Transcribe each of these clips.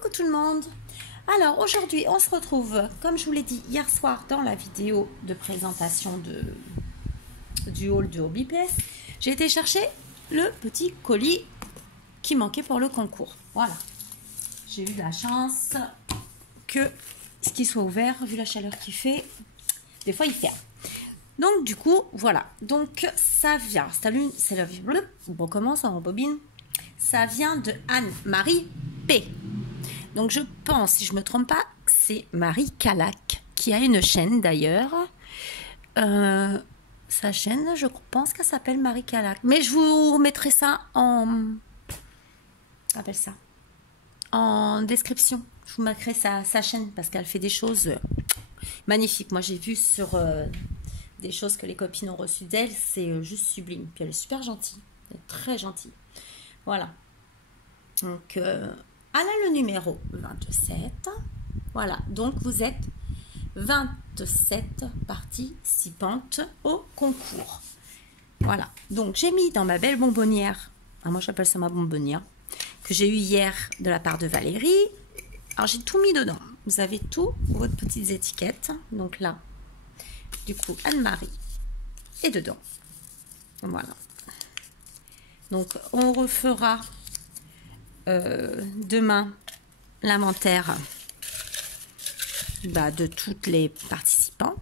Coucou tout le monde. Alors aujourd'hui on se retrouve comme je vous l'ai dit hier soir dans la vidéo de présentation du haul de Hobbyplace. J'ai été chercher le petit colis qui manquait pour le concours. Voilà, j'ai eu de la chance que ce qui soit ouvert, vu la chaleur qu'il fait, des fois il ferme. Donc du coup voilà, donc ça vient, c'est la on recommence, on rebobine. Ça vient de Anne-Marie P. Donc je pense, si je me trompe pas, que c'est Marie Calac qui a une chaîne d'ailleurs. Sa chaîne, je pense qu'elle s'appelle Marie Calac. Mais je vous remettrai ça en description. Je vous mettrai sa chaîne parce qu'elle fait des choses magnifiques. Moi j'ai vu sur des choses que les copines ont reçues d'elle, c'est juste sublime. Puis elle est super gentille, elle est très gentille. Voilà. Donc, elle a le numéro 27. Voilà. Donc, vous êtes 27 participantes au concours. Voilà. Donc, j'ai mis dans ma belle bonbonnière, moi j'appelle ça ma bonbonnière, que j'ai eu hier de la part de Valérie. Alors, j'ai tout mis dedans. Vous avez tout, vos petites étiquettes. Donc là, du coup, Anne-Marie est dedans. Voilà. Donc, on refera demain l'inventaire de toutes les participantes,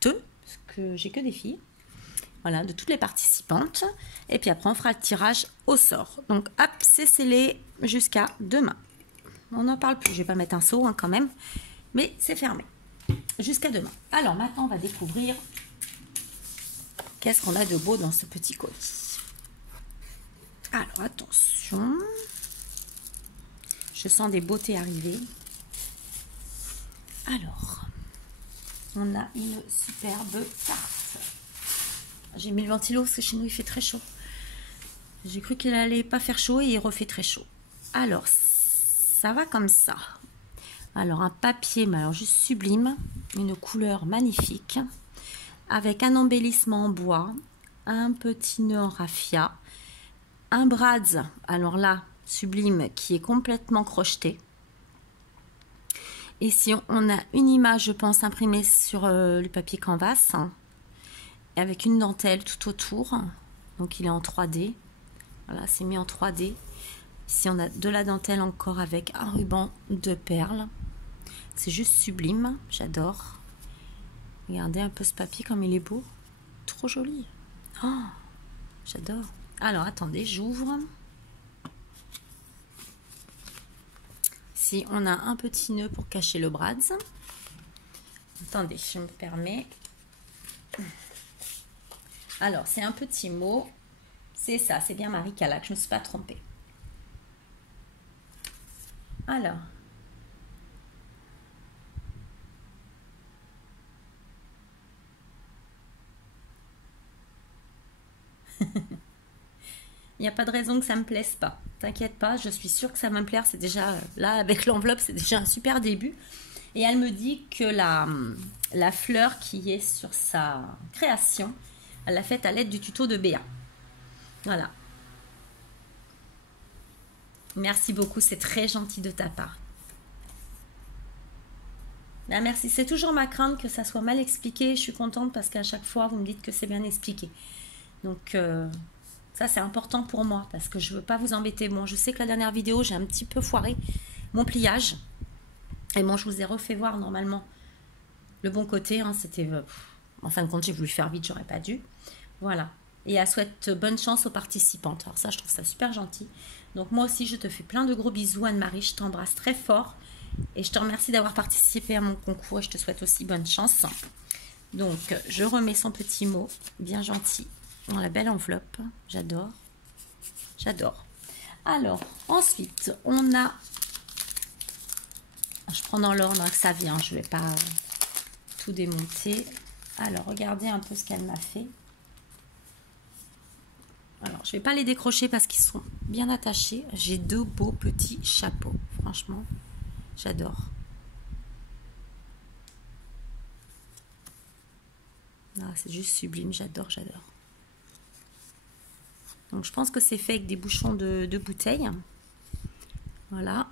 parce que j'ai que des filles. Voilà, de toutes les participantes. Et puis après, on fera le tirage au sort. Donc, hop, c'est scellé jusqu'à demain. On n'en parle plus. Je vais pas mettre un seau quand même, mais c'est fermé jusqu'à demain. Alors, maintenant, on va découvrir qu'est-ce qu'on a de beau dans ce petit colis. Alors, attention. Je sens des beautés arriver. Alors, on a une superbe tarte. J'ai mis le ventilo parce que chez nous, il fait très chaud. J'ai cru qu'il allait pas faire chaud et il refait très chaud. Alors, ça va comme ça. Alors, un papier, mais alors juste sublime. Une couleur magnifique. Avec un embellissement en bois. Un petit nœud en raffia. Un Bradz, alors là, sublime, qui est complètement crocheté. Ici, on a une image, je pense, imprimée sur le papier canvas, avec une dentelle tout autour. Donc, il est en 3D. Voilà, c'est mis en 3D. Ici, on a de la dentelle encore avec un ruban de perles. C'est juste sublime, j'adore. Regardez un peu ce papier, comme il est beau. Trop joli. Oh, j'adore. Alors, attendez, j'ouvre. Ici, on a un petit nœud pour cacher le Bradz. Attendez, je me permets. Alors, c'est un petit mot. C'est ça, c'est bien Marie Calac, je ne me suis pas trompée. Alors. Il n'y a pas de raison que ça ne me plaise pas. T'inquiète pas, je suis sûre que ça va me plaire. C'est déjà, là, avec l'enveloppe, c'est déjà un super début. Et elle me dit que la fleur qui est sur sa création, elle l'a faite à l'aide du tuto de Béa. Voilà. Merci beaucoup, c'est très gentil de ta part. Là, merci. C'est toujours ma crainte que ça soit mal expliqué. Je suis contente parce qu'à chaque fois, vous me dites que c'est bien expliqué. Donc... ça, c'est important pour moi parce que je ne veux pas vous embêter. Bon, je sais que la dernière vidéo, j'ai un petit peu foiré mon pliage. Et bon, je vous ai refait voir normalement le bon côté. Hein, c'était... en fin de compte, j'ai voulu faire vite, j'aurais pas dû. Voilà. Et elle souhaite bonne chance aux participantes. Alors ça, je trouve ça super gentil. Donc moi aussi, je te fais plein de gros bisous, Anne-Marie. Je t'embrasse très fort. Et je te remercie d'avoir participé à mon concours. Et je te souhaite aussi bonne chance. Donc, je remets son petit mot bien gentil dans la belle enveloppe. J'adore. J'adore. Alors, ensuite, on a... Je prends dans l'ordre que ça vient. Je ne vais pas tout démonter. Alors, regardez un peu ce qu'elle m'a fait. Alors, je ne vais pas les décrocher parce qu'ils sont bien attachés. J'ai deux beaux petits chapeaux. Franchement, j'adore. Ah, c'est juste sublime. J'adore, j'adore. Donc, je pense que c'est fait avec des bouchons de bouteille. Voilà.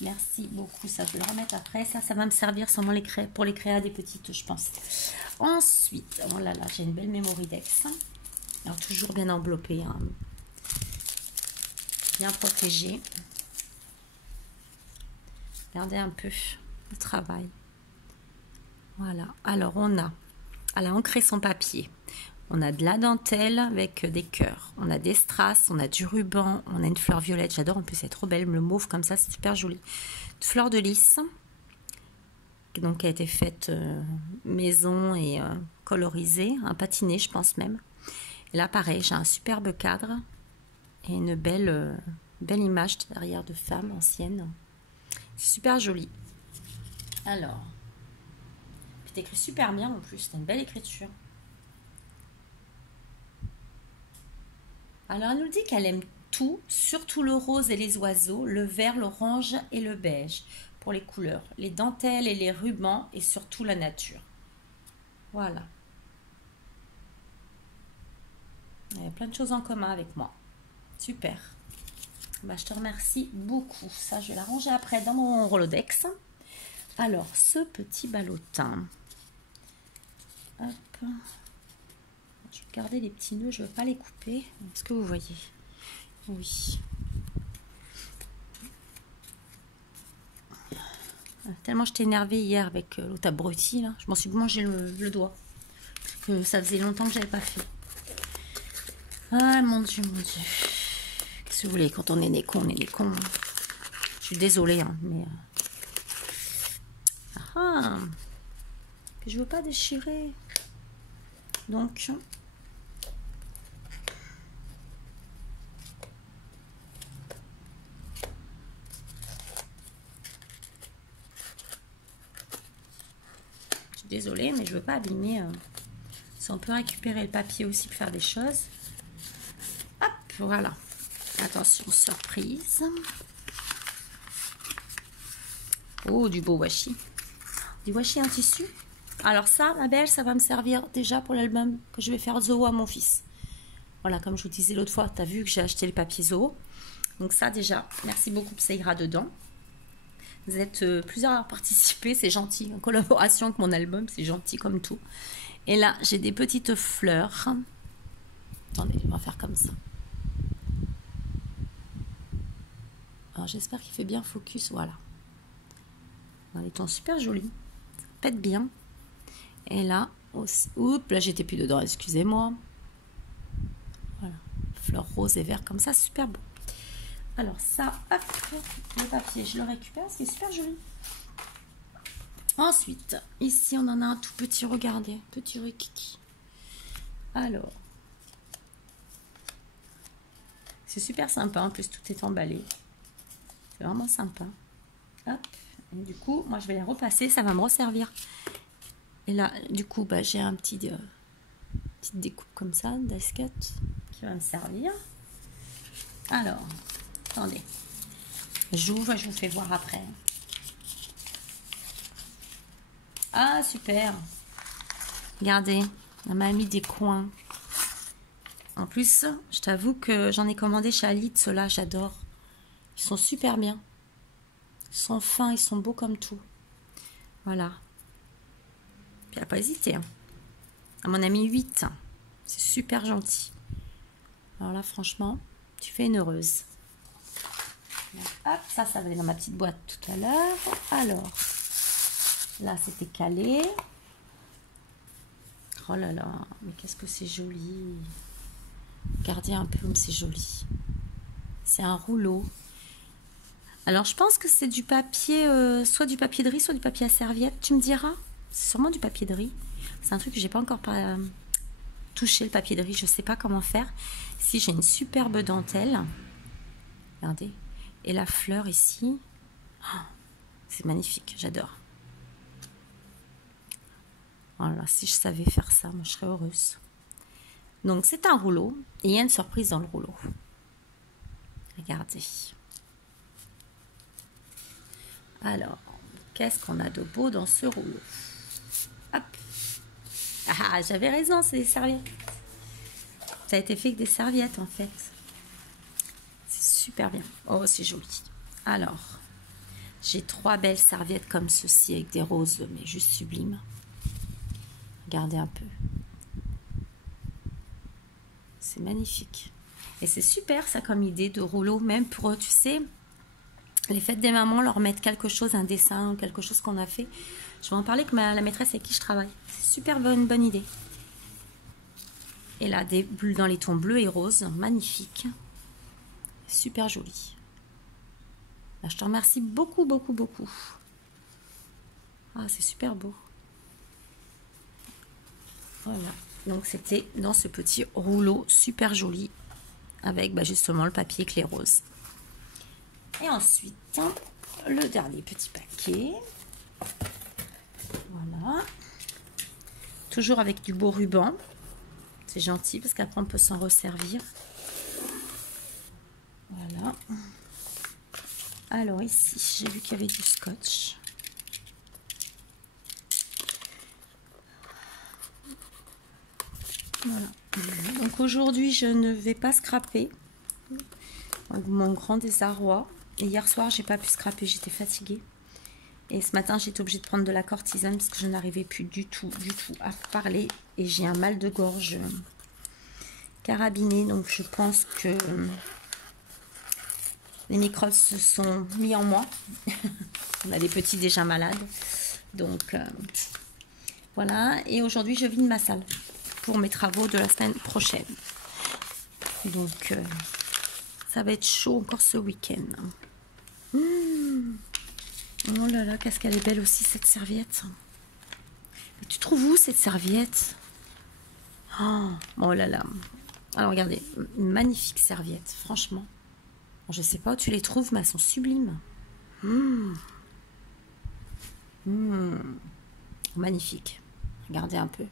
Merci beaucoup. Ça, je vais le remettre après. Ça va me servir sûrement pour les créas des petites, je pense. Ensuite, oh là là, j'ai une belle Mémoridex. Alors, toujours bien enveloppée, hein. Bien protégée. Regardez un peu le travail. Voilà. Alors, on a ancré son papier. On a de la dentelle avec des cœurs. On a des strass, on a du ruban, on a une fleur violette. J'adore, en plus, c'est trop belle. Le mauve comme ça, c'est super joli. Une fleur de lys, donc qui a été faite maison et colorisée, un patiné, je pense même. Et là, pareil, j'ai un superbe cadre et une belle image derrière de femme ancienne. C'est super joli. Alors, c'est écrit super bien en plus, c'est une belle écriture. Alors, elle nous dit qu'elle aime tout, surtout le rose et les oiseaux, le vert, l'orange et le beige pour les couleurs, les dentelles et les rubans et surtout la nature. Voilà. Il y a plein de choses en commun avec moi. Super. Bah, je te remercie beaucoup. Ça, je vais la ranger après dans mon Rolodex. Alors, ce petit ballotin. Hop. Je vais garder les petits nœuds, je ne veux pas les couper. Est-ce que vous voyez? Oui. Tellement j'étais énervée hier avec l'autre abruti, là. Je m'en suis mangé le doigt. Parce que ça faisait longtemps que je n'avais pas fait. Ah, mon Dieu, mon Dieu. Qu'est-ce que vous voulez, quand on est né con, on est né con. Je suis désolée, hein, mais... que je ne veux pas déchirer. Donc... Désolée, mais je veux pas abîmer. Si on peut récupérer le papier aussi pour faire des choses. Hop, voilà. Attention, surprise. Oh, du beau washi. Du washi en tissu. Alors ça, ma belle, ça va me servir déjà pour l'album que je vais faire Zoo à mon fils. Voilà, comme je vous disais l'autre fois, tu as vu que j'ai acheté le papier Zoo. Donc ça déjà, merci beaucoup, ça ira dedans. Vous êtes plusieurs à participer, c'est gentil. En collaboration avec mon album, c'est gentil comme tout. Et là, j'ai des petites fleurs. Attendez, on va faire comme ça. Alors, j'espère qu'il fait bien focus. Voilà. Ils sont super jolis. Ça pète bien. Et là, oups, là, j'étais plus dedans, excusez-moi. Voilà. Fleurs roses et verts comme ça, super beau. Alors ça, hop, le papier, je le récupère, c'est super joli. Ensuite, ici, on en a un tout petit, regardez, petit rikiki. Alors, c'est super sympa, en plus tout est emballé. C'est vraiment sympa. Hop, et du coup, moi je vais les repasser, ça va me resservir. Et là, du coup, bah, j'ai un petite découpe comme ça, d'asquette, qui va me servir. Alors... Attendez, j'ouvre, je vous fais voir après. Ah, super. Regardez, elle m'a mis des coins. En plus, je t'avoue que j'en ai commandé chez Alid, ceux-là, j'adore. Ils sont super bien. Ils sont fins, ils sont beaux comme tout. Voilà. Puis elle n'a pas hésité. Hein. Elle m'en a mis 8. C'est super gentil. Alors là, franchement, tu fais une heureuse. Donc, hop, ça va aller dans ma petite boîte tout à l'heure. Alors, là, c'était calé. Oh là là, mais qu'est-ce que c'est joli. Regardez un peu comme c'est joli. C'est un rouleau. Alors, je pense que c'est du papier, soit du papier de riz, soit du papier à serviette. Tu me diras. C'est sûrement du papier de riz. C'est un truc que j'ai pas encore touché, le papier de riz. Je sais pas comment faire. Ici, j'ai une superbe dentelle. Regardez. Et la fleur ici, oh, c'est magnifique, j'adore. Voilà, si je savais faire ça, moi je serais heureuse. Donc c'est un rouleau, et il y a une surprise dans le rouleau. Regardez. Alors, qu'est-ce qu'on a de beau dans ce rouleau? Hop. Ah, j'avais raison, c'est des serviettes. Ça a été fait avec des serviettes en fait. Super bien. Oh, c'est joli. Alors, J'ai 3 belles serviettes comme ceci avec des roses, mais juste sublimes. Regardez un peu. C'est magnifique. Et c'est super ça comme idée de rouleau, même pour, tu sais, les fêtes des mamans, leur mettre quelque chose, un dessin, quelque chose qu'on a fait. Je vais en parler avec la maîtresse avec qui je travaille. C'est super bonne idée. Et là, des bulles dans les tons bleus et roses, magnifique. Super joli. Là, je te remercie beaucoup, beaucoup, beaucoup. Ah, c'est super beau. Voilà. Donc, c'était dans ce petit rouleau super joli avec justement le papier clé rose. Et ensuite, le dernier petit paquet. Voilà. Toujours avec du beau ruban. C'est gentil parce qu'après, on peut s'en resservir. Voilà. Alors ici, j'ai vu qu'il y avait du scotch. Voilà. Donc aujourd'hui, je ne vais pas scraper. Mon grand désarroi. Et hier soir, j'ai pas pu scraper, j'étais fatiguée. Et ce matin, j'étais obligée de prendre de la cortisone parce que je n'arrivais plus du tout à parler. Et j'ai un mal de gorge carabiné. Donc je pense que les microbes se sont mis en moi. On a des petits déjà malades. Donc voilà. Et aujourd'hui, je vide ma salle pour mes travaux de la semaine prochaine. Donc ça va être chaud encore ce week-end. Oh là là, qu'est-ce qu'elle est belle aussi cette serviette. Mais tu trouves où cette serviette? Oh là là. Alors regardez, une magnifique serviette, franchement. Je sais pas où tu les trouves, mais elles sont sublimes. Magnifique. Regardez un peu.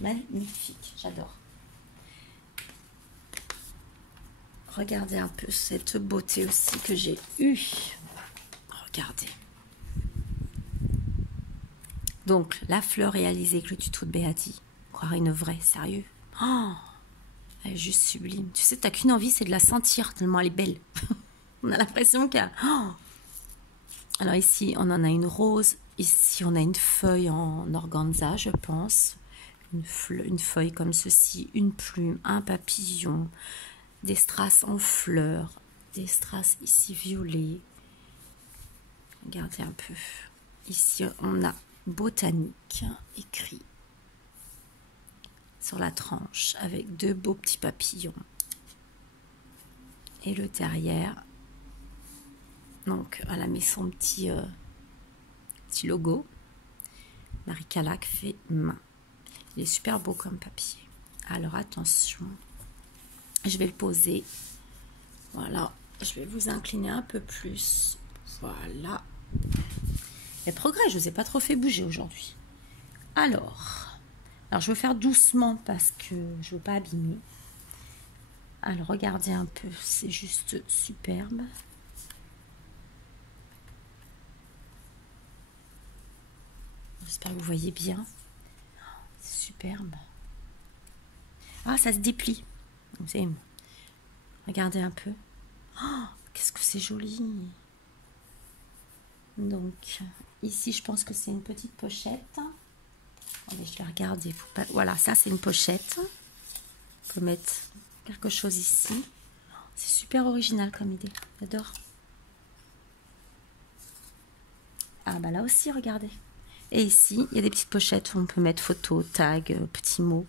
Magnifique, j'adore. Regardez un peu cette beauté aussi que j'ai eue. Regardez. Donc, la fleur réalisée avec le tuto de Béati. Croire une vraie, sérieux. Elle est juste sublime. Tu sais, t'as qu'une envie, c'est de la sentir, tellement elle est belle. On a l'impression qu'il y a... Alors ici, on en a une rose. Ici, on a une feuille en organza, je pense. Une feuille comme ceci, une plume, un papillon, des strass en fleurs, des strass ici violets. Regardez un peu. Ici, on a botanique écrit sur la tranche avec 2 beaux petits papillons. Et le derrière, donc elle a mis son petit logo. Marie Calac fait main. Il est super beau comme papier. Alors attention, je vais le poser. Voilà, je vais vous incliner un peu plus. Voilà. Et progrès, je ne vous ai pas trop fait bouger aujourd'hui. Alors, je vais faire doucement parce que je ne veux pas abîmer. Alors, regardez un peu, c'est juste superbe. J'espère que vous voyez bien. C'est superbe. Ah, ça se déplie. Regardez un peu. Oh, qu'est-ce que c'est joli. Donc, ici, je pense que c'est une petite pochette. Allez, je vais regarder. Voilà, ça, c'est une pochette. On peut mettre quelque chose ici. C'est super original comme idée. J'adore. Ah, bah là aussi, regardez. Et ici, il y a des petites pochettes où on peut mettre photos, tags, petits mots.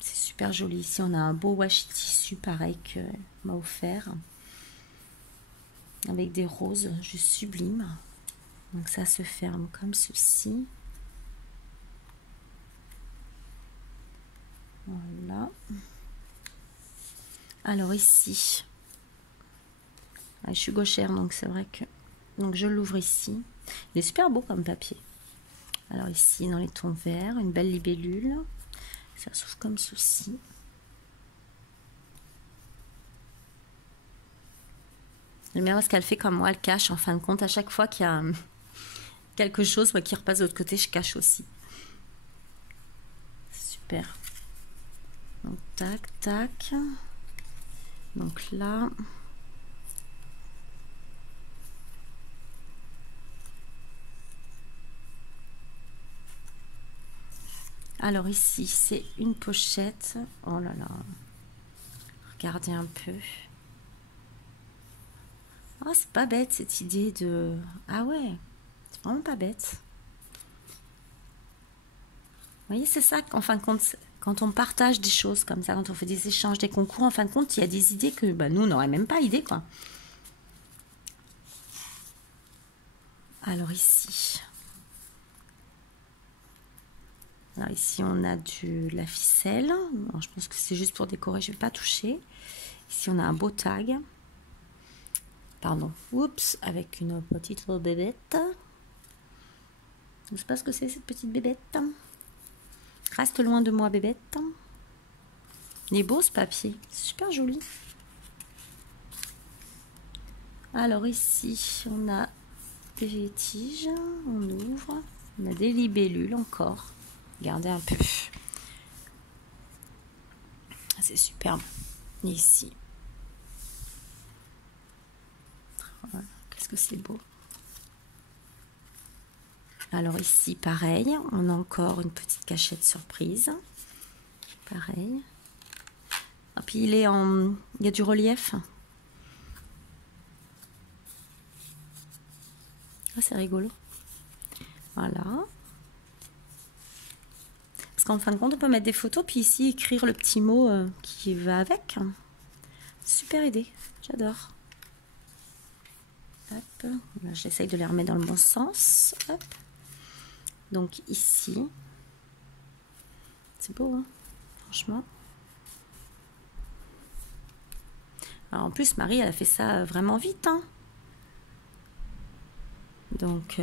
C'est super joli. Ici, on a un beau washi tissu, pareil, que m'a offert. Avec des roses juste sublimes. Donc ça se ferme comme ceci. Voilà. Alors ici, je suis gauchère, donc c'est vrai que... Donc je l'ouvre ici. Il est super beau comme papier. Alors ici, dans les tons verts, une belle libellule. Ça s'ouvre comme ceci. J'aime bien parce qu'elle fait comme moi, elle cache en fin de compte. À chaque fois qu'il y a quelque chose qui repasse de l'autre côté, je cache aussi. Super. Donc tac, tac. Donc là. Alors ici, c'est une pochette. Oh là là. Regardez un peu. Ah, c'est pas bête cette idée de... Ah ouais, c'est vraiment pas bête. Vous voyez, c'est ça qu'en fin de compte, quand on partage des choses comme ça, quand on fait des échanges, des concours, en fin de compte, il y a des idées que bah, nous, on n'aurait même pas idée, quoi. Alors ici... Alors ici, on a de la ficelle. Alors, je pense que c'est juste pour décorer, je ne vais pas toucher. Ici, on a un beau tag. Pardon. Oups, avec une petite bébête. Je ne sais pas ce que c'est, cette petite bébête. Reste loin de moi, bébête. Il est beau, ce papier. C'est super joli. Alors ici, on a des tiges. On ouvre. On a des libellules encore. Regardez un peu. C'est superbe. Et ici. Voilà. Qu'est-ce que c'est beau. Alors ici, pareil. On a encore une petite cachette surprise. Pareil. Et puis il est en... Il y a du relief. Ah, c'est rigolo. Voilà. Parce qu'en fin de compte, on peut mettre des photos, puis ici, écrire le petit mot qui va avec. Super idée. J'adore. Hop. J'essaye de les remettre dans le bon sens. Hop. Donc ici. C'est beau, hein, franchement. Alors en plus, Marie, elle a fait ça vraiment vite, hein. Donc...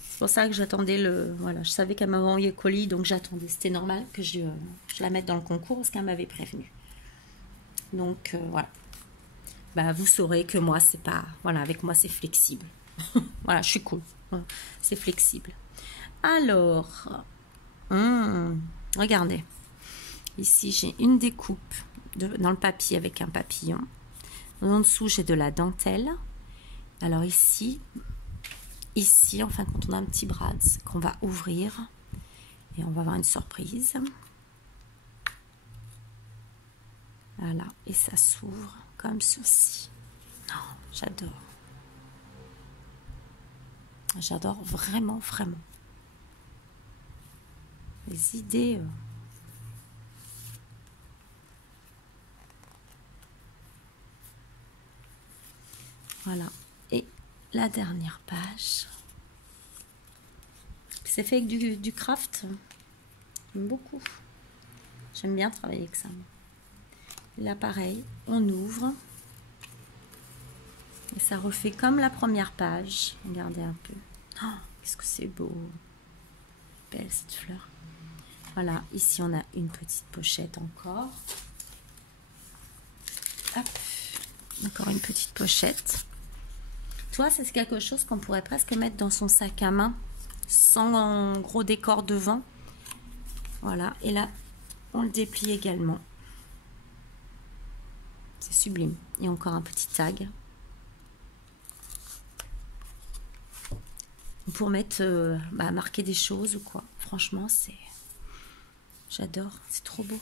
c'est pour ça que j'attendais le... Voilà, je savais qu'elle m'avait envoyé le colis, donc j'attendais. C'était normal que je la mette dans le concours parce qu'elle m'avait prévenu. Donc, voilà. Bah, vous saurez que moi, c'est pas... Voilà, avec moi, c'est flexible. Voilà, je suis cool. C'est flexible. Alors, regardez. Ici, j'ai une découpe dans le papier avec un papillon. En dessous, j'ai de la dentelle. Alors ici... Ici, enfin, quand on a un petit brad qu'on va ouvrir et on va avoir une surprise. Voilà, et ça s'ouvre comme ceci. Oh, j'adore. J'adore vraiment, vraiment. Les idées... Voilà. Et la dernière page. C'est fait avec du craft. J'aime beaucoup. J'aime bien travailler avec ça. Et là, pareil, on ouvre. Et ça refait comme la première page. Regardez un peu. Oh, qu'est-ce que c'est beau. Belle cette fleur. Voilà, ici on a une petite pochette encore. Hop. Encore une petite pochette. Toi, c'est quelque chose qu'on pourrait presque mettre dans son sac à main, sans gros décor devant. Voilà, et là, on le déplie également. C'est sublime. Et encore un petit tag. Pour mettre, marquer des choses ou quoi. Franchement, c'est... J'adore, c'est trop beau.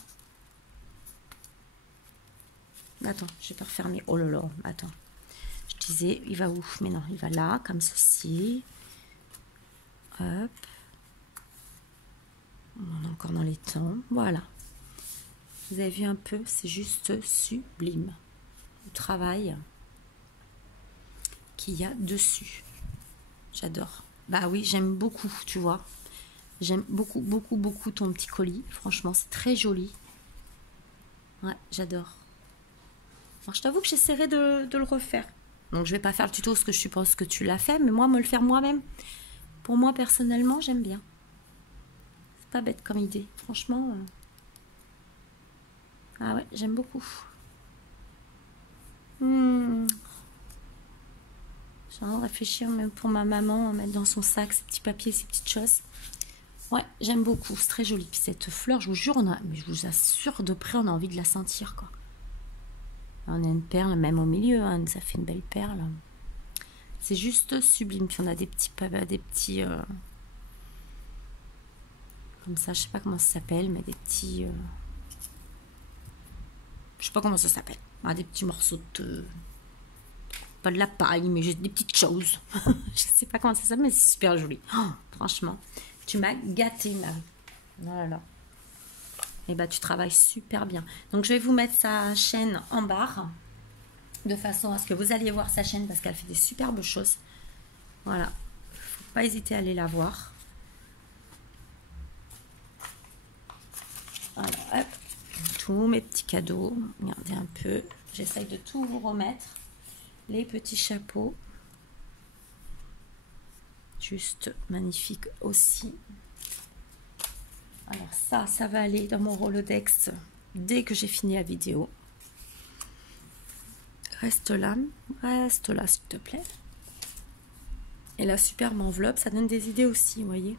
Attends, je vais pas refermer. Oh là là, attends. Je disais, il va où? Mais non, il va là, comme ceci. Hop. On est encore dans les temps. Voilà. Vous avez vu un peu, c'est juste sublime. Le travail qu'il y a dessus. J'adore. Bah oui, j'aime beaucoup, tu vois. J'aime beaucoup, beaucoup, beaucoup ton petit colis. Franchement, c'est très joli. Ouais, j'adore. Alors, je t'avoue que j'essaierai de le refaire. Donc, je vais pas faire le tuto parce que je suppose que tu l'as fait, mais moi, me le faire moi-même. Pour moi, personnellement, j'aime bien. C'est pas bête comme idée. Franchement... Ah ouais, j'aime beaucoup. J'ai envie de réfléchir même pour ma maman, mettre dans son sac ces petits papiers, ces petites choses. Ouais, j'aime beaucoup, c'est très joli. Puis cette fleur, je vous jure, mais je vous assure, de près, on a envie de la sentir, quoi. On a une perle, même au milieu, hein, ça fait une belle perle. C'est juste sublime. Puis on a des petits comme ça, je sais pas comment ça s'appelle, mais des petits... je sais pas comment ça s'appelle. Ah, des petits morceaux de... Pas de la paille, mais juste des petites choses. Je sais pas comment ça s'appelle, mais c'est super joli. Oh, franchement, tu m'as gâté, Marie. Voilà. Et bah, tu travailles super bien. Donc, je vais vous mettre sa chaîne en barre, de façon à ce que vous alliez voir sa chaîne, parce qu'elle fait des superbes choses. Voilà. Faut pas hésiter à aller la voir. Alors, hop, tous mes petits cadeaux. Regardez un peu. J'essaye de tout vous remettre. Les petits chapeaux. Juste magnifique aussi. Alors ça va aller dans mon Rolodex dès que j'ai fini la vidéo. Reste là s'il te plaît. Et la superbe enveloppe, ça donne des idées aussi, vous voyez.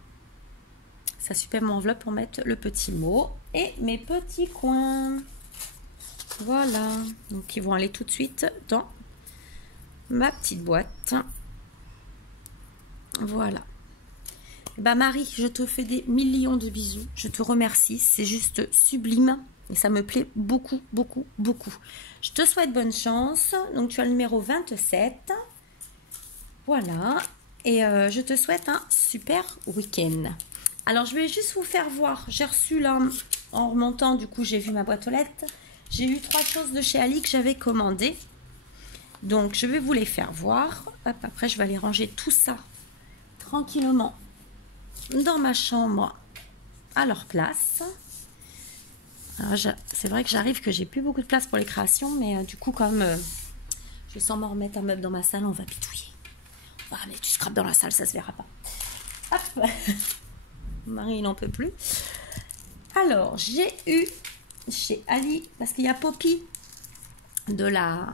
Sa superbe enveloppe pour mettre le petit mot et mes petits coins. Voilà, donc ils vont aller tout de suite dans ma petite boîte. Voilà. Bah Marie, je te fais des millions de bisous. Je te remercie, c'est juste sublime et ça me plaît beaucoup, beaucoup, beaucoup. Je te souhaite bonne chance. Donc tu as le numéro 27. Voilà. Et je te souhaite un super week-end. Alors, je vais juste vous faire voir. J'ai reçu là, en remontant, du coup, j'ai vu ma boîte aux lettres. J'ai eu 3 choses de chez Ali que j'avais commandées. Donc, je vais vous les faire voir. Hop, après, je vais aller ranger tout ça tranquillement dans ma chambre à leur place. C'est vrai que j'arrive que j'ai plus beaucoup de place pour les créations, mais du coup, comme je vais sûrement remettre un meuble dans ma salle, on va pitouiller. On va ramener du scrap dans la salle, ça se verra pas. Hop. Marie, il n'en peut plus. Alors, j'ai eu chez Ali, parce qu'il y a Poppy de la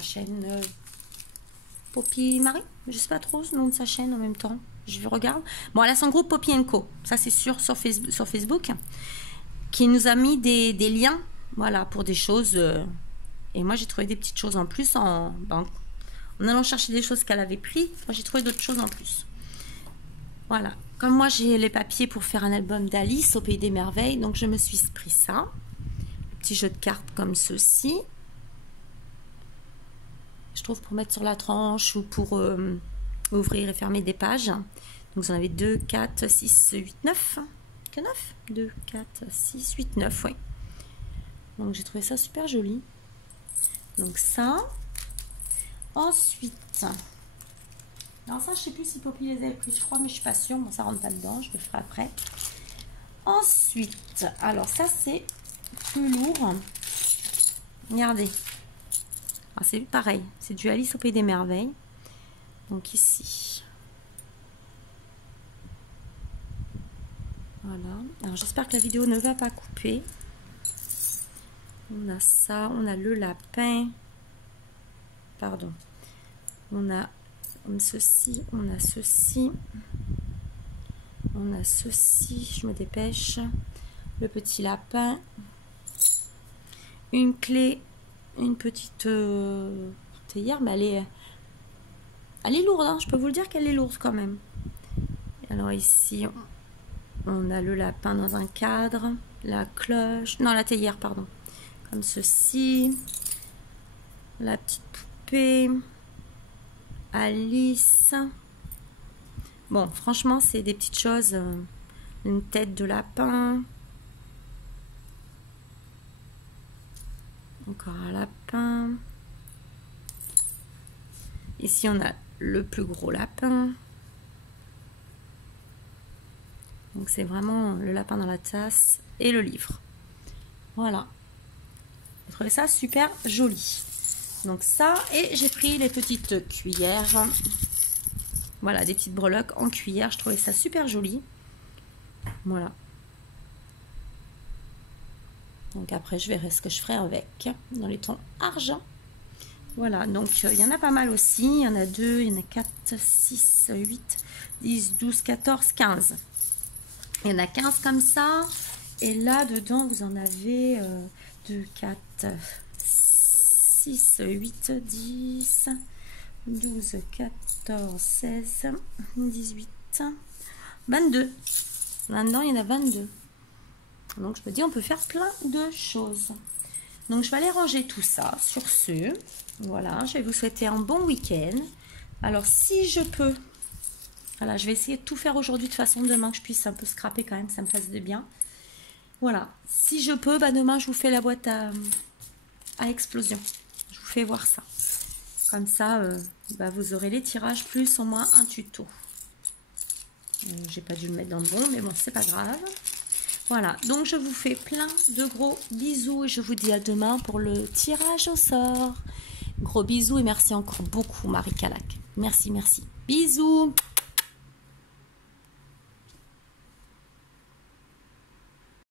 chaîne Poppy Marie, je sais pas trop le nom de sa chaîne en même temps. Je regarde. Bon, elle a son groupe Poppy & Co. Ça, c'est sûr, sur Facebook. Qui nous a mis des liens, voilà, pour des choses. Et moi, j'ai trouvé des petites choses en plus en allant chercher des choses qu'elle avait pris. Moi, j'ai trouvé d'autres choses en plus. Voilà. Comme moi, j'ai les papiers pour faire un album d'Alice au Pays des Merveilles. Donc, je me suis pris ça. Petit jeu de cartes comme ceci. Je trouve pour mettre sur la tranche ou pour ouvrir et fermer des pages. Donc, vous en avez 2, 4, 6, 8, 9. Que 9 2, 4, 6, 8, 9, oui. Donc, j'ai trouvé ça super joli. Donc, ça. Ensuite... Alors ça, je sais plus si Poppy les avait pris, je crois, mais je suis pas sûre. Bon, ça rentre pas dedans, je le ferai après. Ensuite, alors ça, c'est plus lourd. Regardez. C'est pareil, c'est du Alice au Pays des Merveilles. Donc ici. Voilà. Alors j'espère que la vidéo ne va pas couper. On a ça, on a le lapin. Pardon. On a... comme ceci, on a ceci, on a ceci, je me dépêche, le petit lapin, une clé, une petite théière, mais elle est lourde, hein, je peux vous le dire qu'elle est lourde quand même. Alors ici, on a le lapin dans un cadre, la cloche, non la théière, pardon, comme ceci, la petite poupée, Alice. Bon, franchement, c'est des petites choses. Une tête de lapin. Encore un lapin. Ici, on a le plus gros lapin. Donc, c'est vraiment le lapin dans la tasse et le livre. Voilà. Vous trouvez ça super joli. Donc ça, et j'ai pris les petites cuillères. Voilà, des petites breloques en cuillère. Je trouvais ça super joli. Voilà. Donc après, je verrai ce que je ferai avec dans les tons argent. Voilà, donc il y en a pas mal aussi. Il y en a 2, il y en a 4, 6, 8, 10, 12, 14, 15. Il y en a 15 comme ça. Et là, dedans, vous en avez 2, 4, 6, 8, 10, 12, 14, 16, 18, 22. Là-dedans, il y en a 22. Donc, je me dis, on peut faire plein de choses. Donc, je vais aller ranger tout ça. Sur ce, voilà, je vais vous souhaiter un bon week-end. Alors, si je peux, voilà, je vais essayer de tout faire aujourd'hui de façon demain que je puisse un peu scraper quand même, ça me fasse de bien. Voilà, si je peux, bah demain, je vous fais la boîte à explosion. Je vous fais voir ça. Comme ça, bah, vous aurez les tirages plus au moins un tuto. J'ai pas dû le mettre dans le bon, mais bon, c'est pas grave. Voilà, donc je vous fais plein de gros bisous et je vous dis à demain pour le tirage au sort. Gros bisous et merci encore beaucoup Marie Calac. Merci, merci. Bisous.